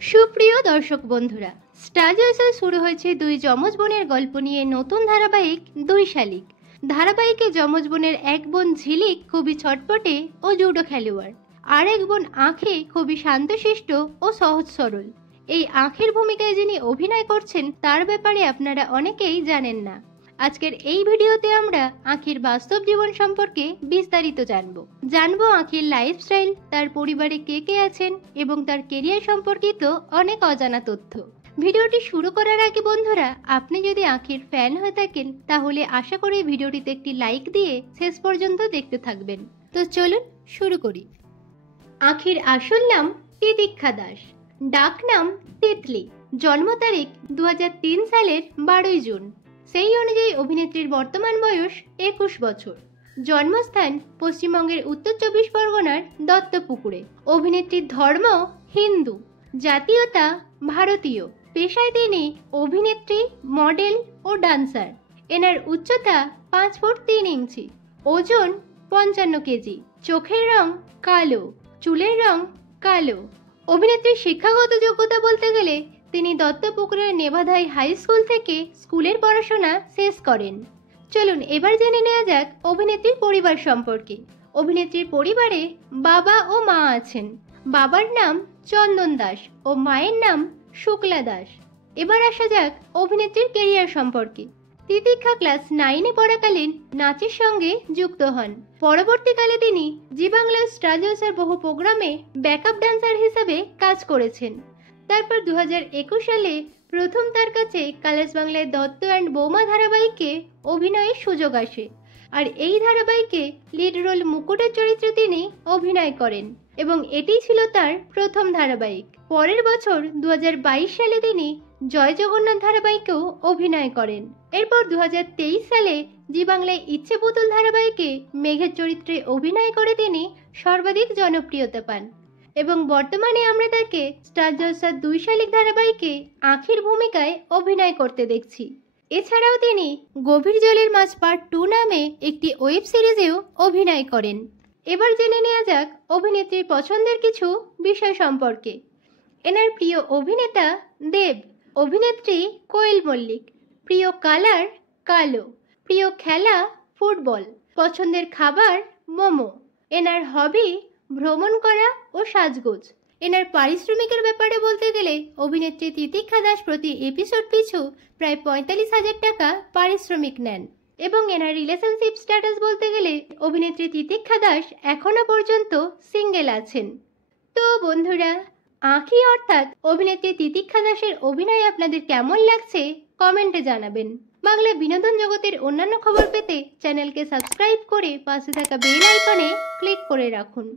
সুপ্রিয় দর্শক বন্ধুরা, স্টার জলসা শুরু হয়েছে দুই যমজ বোনের গল্প নিয়ে নতুন ধারাবাহিক দুই শালিক। ধারাবাহিকে যমজ বোনের এক বোন ঝিলিক খুবই ছটপটে ও জুডো খেলোয়াড়, আর এক বোন আঁখি খুবই শান্তশিষ্ট ও সহজ সরল। এই আঁখির ভূমিকায় যিনি অভিনয় করছেন তার ব্যাপারে আপনারা অনেকেই জানেন না। আজকের এই ভিডিওতে আমরা আঁখির বাস্তব জীবন সম্পর্কে বিস্তারিত জানবো আঁখির লাইফস্টাইল, তার পরিবারে কে কে আছেন এবং তার কেরিয়ার সম্পর্কিত অনেক অজানা তথ্য। ভিডিওটি শুরু করার আগে বন্ধুরা, আপনি যদি আঁখির ফ্যান হয়ে থাকেন তাহলে আশা করি ভিডিওটিতে একটি লাইক দিয়ে শেষ পর্যন্ত দেখতে থাকবেন। তো চলুন শুরু করি। আঁখির আসল নাম তিতিক্ষা দাস, ডাক নাম তিতলি। জন্ম তারিখ 2003 সালের 12 জুন। সেই অনুযায়ী অভিনেত্রীর বর্তমান বয়স 21 বছর। জন্মস্থান পশ্চিমবঙ্গের উত্তর 24 পরগনার দত্তপুকুরে। অভিনেত্রীর ধর্ম হিন্দু, জাতীয়তা ভারতীয়। পেশায় তিনি অভিনেত্রী, মডেল ও ডান্সার। এনার উচ্চতা 5 ফুট 3 ইঞ্চি, ওজন 55 কেজি। চোখের রং কালো, চুলের রং কালো। অভিনেত্রীর শিক্ষাগত যোগ্যতা বলতে গেলে তিনি দত্তপুকুরের নেভাদাই হাই স্কুল থেকে স্কুলের পড়াশোনা শেষ করেন। চলুন এবার জেনে নেওয়া যাক অভিনেত্রীর পরিবার সম্পর্কে। অভিনেত্রীর পরিবারে বাবা ও মা আছেন। বাবার নাম চন্দন দাস ও মায়ের নাম শুক্লা দাস। এবার আসা যাক অভিনেত্রীর কেরিয়ার সম্পর্কে। তিতিক্ষা ক্লাস 9-এ পড়াকালীন নাচের সঙ্গে যুক্ত হন। পরবর্তীকালে তিনি জি বাংলার স্টার জলসার বহু প্রোগ্রামে ব্যাকআপ ডান্সার হিসেবে কাজ করেছেন। তারপর 2021 সালে প্রথম তার কাছে কালার্স বাংলায় দত্ত অ্যান্ড বৌমা ধারাবাহিকে অভিনয়ের সুযোগ আসে, আর এই ধারাবাহিকে লিড রোল মুকুটের চরিত্রে তিনি অভিনয় করেন এবং এটি ছিল তার প্রথম ধারাবাহিক। পরের বছর 2022 সালে তিনি জয় জগন্নাথ ধারাবাহিকেও অভিনয় করেন। এরপর 2023 সালে জি বাংলায় ইচ্ছে পুতুল ধারাবাহিকে মেঘের চরিত্রে অভিনয় করে তিনি সর্বাধিক জনপ্রিয়তা পান এবং বর্তমানে আমরা তাকে স্টার জলসার দুই শালিক ধারাবাহিকে আঁখির ভূমিকায় অভিনয় করতে দেখছি। এছাড়াও তিনি গভীর জলের মাছ পার্ট 2 নামে একটি ওয়েব সিরিজেও অভিনয় করেন। এবার জেনে নেওয়া যাক অভিনেত্রীর পছন্দের কিছু বিষয় সম্পর্কে। এনার প্রিয় অভিনেতা দেব, অভিনেত্রী কোয়েল মল্লিক। প্রিয় কালার কালো। প্রিয় খেলা ফুটবল। পছন্দের খাবার মোমো। এনার হবি ভ্রমণ করা ও সাজগোজ। এনার পারিশ্রমিকের ব্যাপারে বলতে গেলে অভিনেত্রী তিতিক্ষা দাস প্রতি এপিসোড পিছু প্রায় 45,000 টাকা পারিশ্রমিক নেন এবং এনার রিলেশনশিপ স্ট্যাটাস বলতে গেলে অভিনেত্রী তিতিক্ষা দাস এখনো পর্যন্ত সিঙ্গেল আছেন। তো বন্ধুরা, আঁখি অর্থাৎ অভিনেত্রী তিতিক্ষা দাসের অভিনয় আপনাদের কেমন লাগছে কমেন্টে জানাবেন। বাংলা বিনোদন জগতের অন্যান্য খবর পেতে চ্যানেলকে সাবস্ক্রাইব করে পাশে থাকা বেল আইকনে ক্লিক করে রাখুন।